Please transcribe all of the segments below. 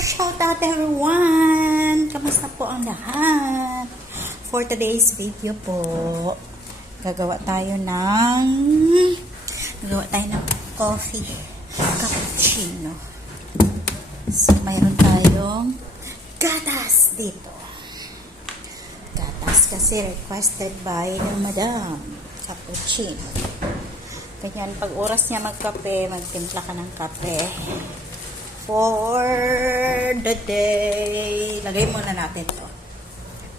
Shout out everyone! Kamusta po ang lahat? For today's video po, gagawa tayo ng coffee cappuccino. So, mayroon tayong gatas dito. Gatas kasi requested by ng madam. Cappuccino. Ganyan, pag oras niya magkape, magtimpla ka ng kape. For the day. Lagay muna natin to.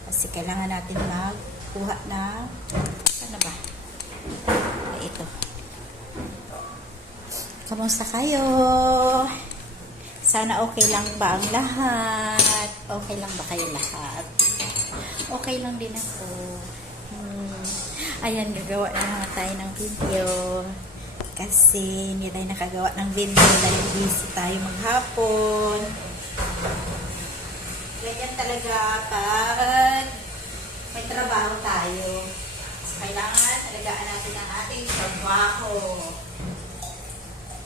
Kasi kailangan natin magkuha na ano ba? Ito. Kamusta kayo? Sana okay lang ba ang lahat? Okay lang ba kayo lahat? Okay lang din ako. Ayan, gagawa na tayo ng video. Kasi hindi tayo nakagawa ng video dahil busy tayo maghapon. Ganyan talaga pag may trabaho tayo. So, kailangan talagaan natin ang ating trabaho.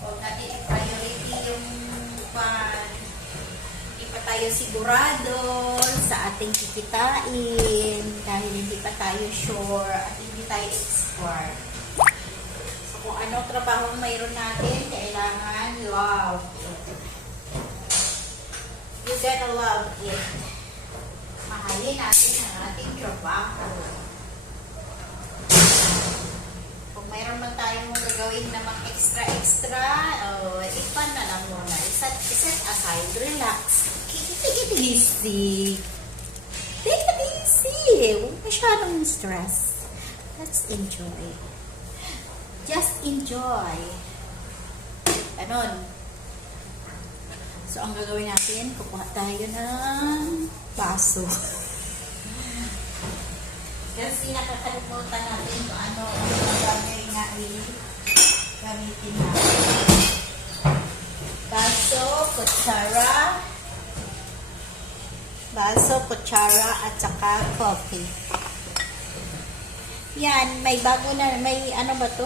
Huwag natin i-priority yung hindi pa tayo sigurado sa ating kikitain dahil hindi pa tayo sure at hindi tayo expert. Kung anong trabaho mayroon natin, kailangan love it. You gotta love it. Mahalin natin ang ating trabaho. Kung mayroon man tayong gagawin na extra, ipan na lang muna. Set aside, relax. Take it easy. Take it easy. Huwag masyadong stress. Let's enjoy. Just enjoy. Ganon. So, ang gagawin natin, kukuha tayo ng baso. Kasi nakakalimutan natin kung ano ang gagawin na gamitin natin. Baso, kutsara, at saka coffee. Yan, may bago na, may ano ba to?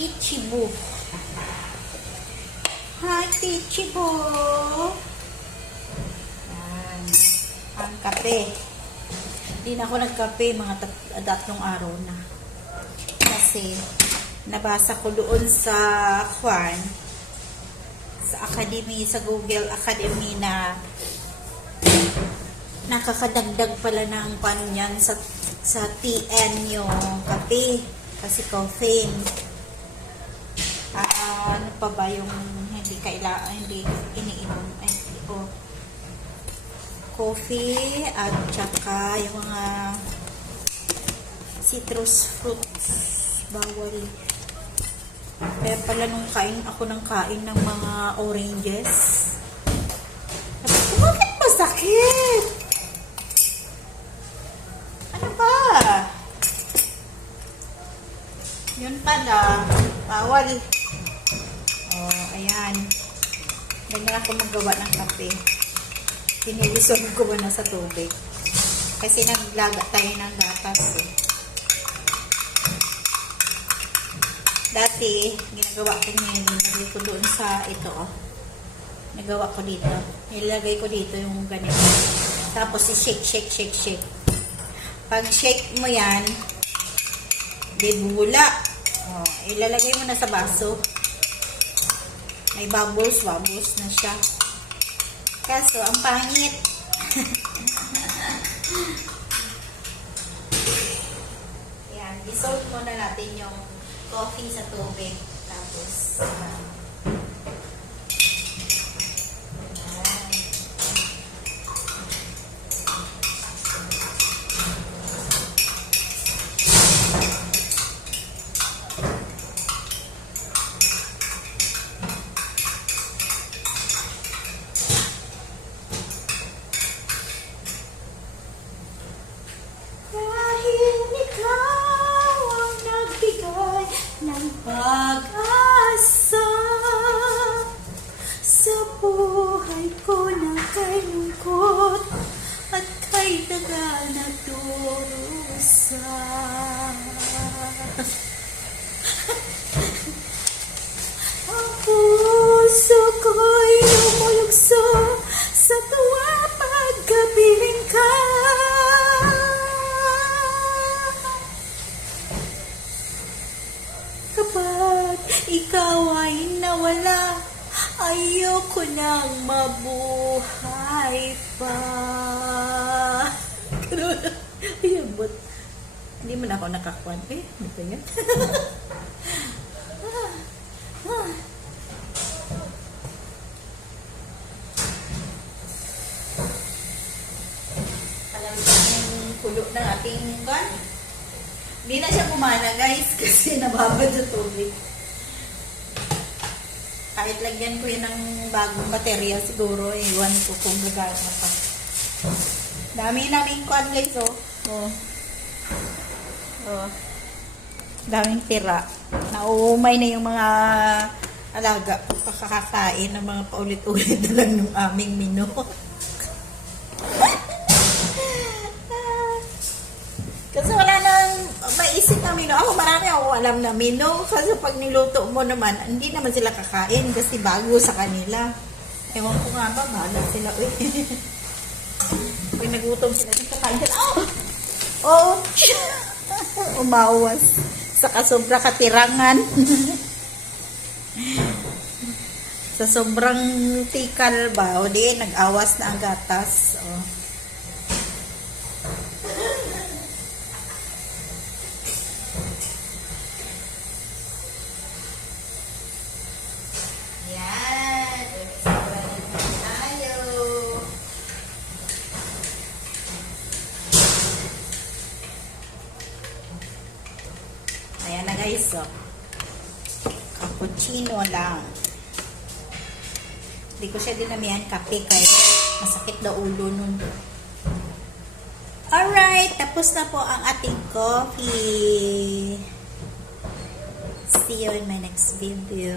Ichibu. Hi, Ichibu. Yan. Ang kape. Hindi na ako nagkape mga tatlong araw na. Kasi, nabasa ko doon sa Academy, sa Google Academy na nakakadagdag pala ng yan sa TN yung kape. Kasi caffeine. Ano pa ba yung hindi iniinom? Coffee at saka yung mga citrus fruits. Bawal. Kaya pala nung kain ng mga oranges. Bakit masakit? Ano ba? Yun pala. Bawal. Ayan. Ganyan ako maggawa ng kape. Pinilisod ko muna sa tubig. Kasi naglaga tayo ng gatas eh. Dati, ginagawa ko ngayon. Nilagay ko doon sa ito. Nagawa ko dito. Nilagay ko dito yung ganito. Tapos i-shake. Pag shake mo yan, bibula. Ilalagay mo na sa baso. May bubbles na siya. Kaso, ang pangit. Yan, dissolve muna natin yung coffee sa tubig. Tapos, ng pag-asa sa buhay ko na kay lungkot at kay daga na durusa. Ang puso ko'y lumulugso Ayoko nang mabuhay pa. Ayan, but hindi mo na ako nakakuan. Ano ba yan? Alam mo yung kulo ng ating kan? Hindi na siya kumana guys kasi nababad sa tubig. Kahit lagyan ko yun ng bagong baterya siguro, iwan ko kung gagana pa. Dami-daming kuan guys, oh. Oh. Daming tira. Nauumay na yung mga alaga. Pakakakain ng mga paulit-ulit na lang ng aming menu. Kasi wala nang maisip na menu. Ako marami ako alam na menu. Kasi pag niluto mo naman, hindi naman sila kakain kasi bago sa kanila. Ewan ko nga ba, bahala sila. Uy. Pag nagutom sila, kakain sila. Oh! Umawas sa kasobra katirangan. Sa sobrang tikal ba? O di, nag-awas na ang gatas. Oh. Ayan na guys, oh. Cappuccino lang. Hindi ko siya dinamihan kape kahit masakit na ulo nun. Alright, tapos na po ang ating coffee. See you in my next video.